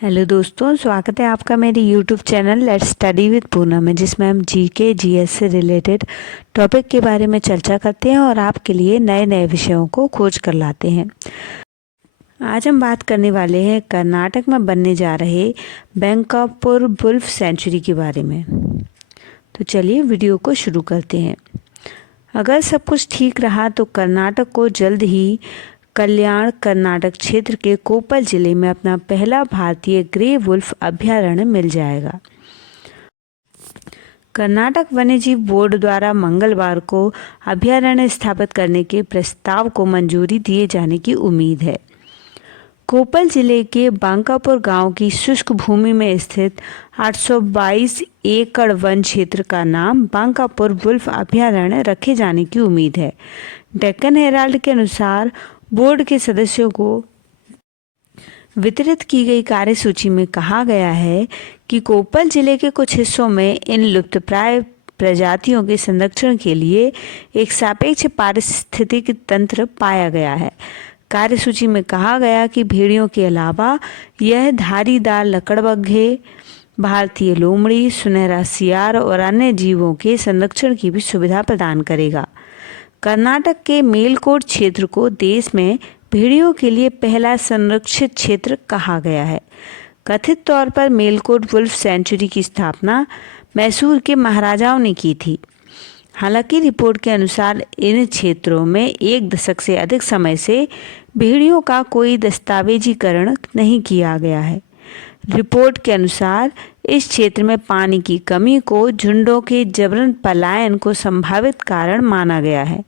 Hello दोस्तों, स्वागत है आपका मेरे YouTube channel let's study with Poonam में, जिसमें हम जीके जीएस से रिलेटेड टॉपिक के बारे में चर्चा करते हैं और आपके लिए नए नए विषयों को खोज कर लाते हैं। आज हम बात करने वाले हैं कर्नाटक में बनने जा रहे बंकापुर वुल्फ सेंचुरी के बारे में। तो चलिए वीडियो को शुरू करते हैं। अगर सब कुछ ठीक रहा तो कर्नाटक को जल्द ही कल्याण कर्नाटक क्षेत्र के कोप्पल जिले में अपना पहला भारतीय ग्रे वुल्फ अभयारण्य मिल जाएगा। कर्नाटक वन्यजीव बोर्ड द्वारा मंगलवार को अभयारण्य स्थापित करने के प्रस्ताव को मंजूरी दिए जाने की उम्मीद है। कोप्पल जिले के बांकापुर गांव की शुष्क भूमि में स्थित 822 एकड़ वन क्षेत्र का नाम बांकापुर वुल्फ अभयारण्य रखे जाने की उम्मीद है। डेक्कन हेराल्ड के अनुसार बोर्ड के सदस्यों को वितरित की गई कार्यसूची में कहा गया है कि कोप्पल जिले के कुछ हिस्सों में इन लुप्तप्राय प्रजातियों के संरक्षण के लिए एक सापेक्ष पारिस्थितिक तंत्र पाया गया है। कार्यसूची में कहा गया कि भेड़ियों के अलावा यह धारीदार लकड़बग्घे, भारतीय लोमड़ी, सुनहरा सियार और अन्य जीवों के संरक्षण की भी सुविधा प्रदान करेगा। कर्नाटक के मेलकोट क्षेत्र को देश में भेड़ियों के लिए पहला संरक्षित क्षेत्र कहा गया है। कथित तौर पर मेलकोट वुल्फ सेंचुरी की स्थापना मैसूर के महाराजाओं ने की थी। हालांकि रिपोर्ट के अनुसार इन क्षेत्रों में एक दशक से अधिक समय से भेड़ियों का कोई दस्तावेजीकरण नहीं किया गया है। रिपोर्ट के अनुसार इस क्षेत्र में पानी की कमी को झुंडों के जबरन पलायन को संभावित कारण माना गया है।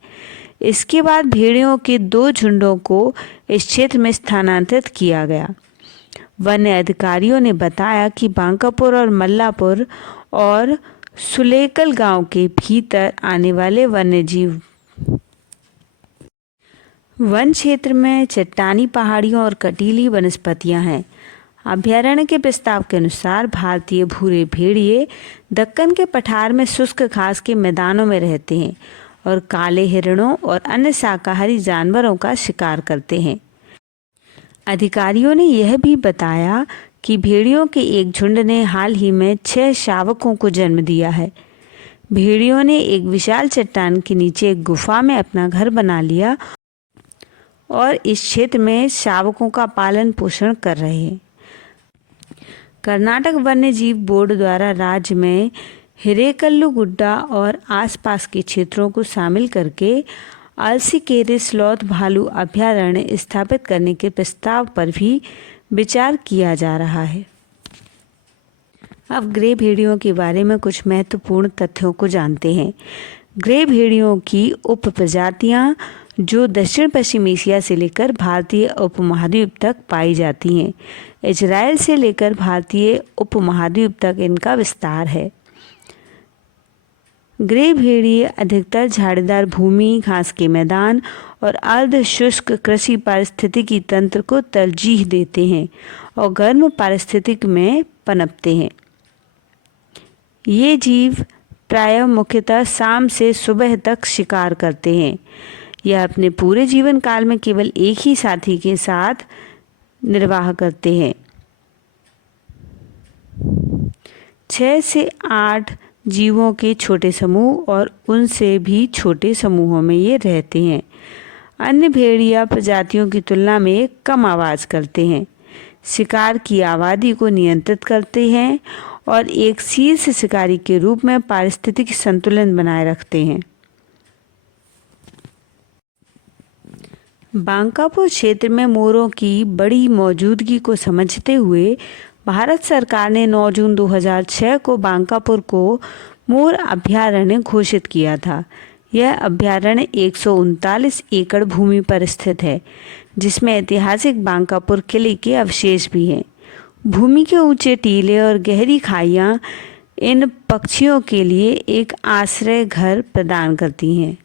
इसके बाद भेड़ियों के 2 झुंडों को इस क्षेत्र में स्थानांतरित किया गया। वन्य अधिकारियों ने बताया कि बांकापुर और मल्लापुर और सुलेकल गांव के भीतर आने वाले वन्यजीव वन क्षेत्र में चट्टानी पहाड़ियों और कटीली वनस्पतियां हैं। अभयारण्य के प्रस्ताव के अनुसार भारतीय भूरे भेड़िए दक्कन के पठार में शुष्क घास के मैदानों में रहते हैं और काले हिरणों और अन्य शाकाहारी जानवरों का शिकार करते हैं। अधिकारियों ने यह भी बताया कि भेड़ियों के एक झुंड ने हाल ही में 6 शावकों को जन्म दिया है। भेड़ियों ने एक विशाल चट्टान के नीचे एक गुफा में अपना घर बना लिया और इस क्षेत्र में शावकों का पालन पोषण कर रहे हैं। कर्नाटक वन्यजीव बोर्ड द्वारा राज्य में हिरेकल्लू गुड्डा और आसपास के क्षेत्रों को शामिल करके अरसीकेरे स्लॉथ भालू अभयारण्य स्थापित करने के प्रस्ताव पर भी विचार किया जा रहा है। अब ग्रे भेड़ियों के बारे में कुछ महत्वपूर्ण तथ्यों को जानते हैं। ग्रे भेड़ियों की उप प्रजातियां जो दक्षिण पश्चिम एशिया से लेकर भारतीय उपमहाद्वीप तक पाई जाती हैं। इजराइल से लेकर भारतीय उपमहाद्वीप तक इनका विस्तार है। ग्रे भेड़िए अधिकतर झाड़ीदार भूमि, घास के मैदान और अर्ध शुष्क कृषि पारिस्थितिकी तंत्र को तरजीह देते हैं और गर्म पारिस्थितिक में पनपते हैं। ये जीव प्रायः मुख्यतः शाम से सुबह तक शिकार करते हैं। यह अपने पूरे जीवन काल में केवल एक ही साथी के साथ निर्वाह करते हैं। 6 से 8 जीवों के छोटे समूह और उनसे भी छोटे समूहों में ये रहते हैं। अन्य भेड़िया प्रजातियों की तुलना में कम आवाज़ करते हैं, शिकार की आबादी को नियंत्रित करते हैं और एक शीर्ष शिकारी के रूप में पारिस्थितिक संतुलन बनाए रखते हैं। बांकापुर क्षेत्र में मोरों की बड़ी मौजूदगी को समझते हुए भारत सरकार ने 9 जून 2006 को बांकापुर को मोर अभयारण्य घोषित किया था। यह अभयारण्य 139 एकड़ भूमि पर स्थित है, जिसमें ऐतिहासिक बांकापुर किले के अवशेष भी हैं। भूमि के ऊंचे टीले और गहरी खाइयाँ इन पक्षियों के लिए एक आश्रय घर प्रदान करती हैं।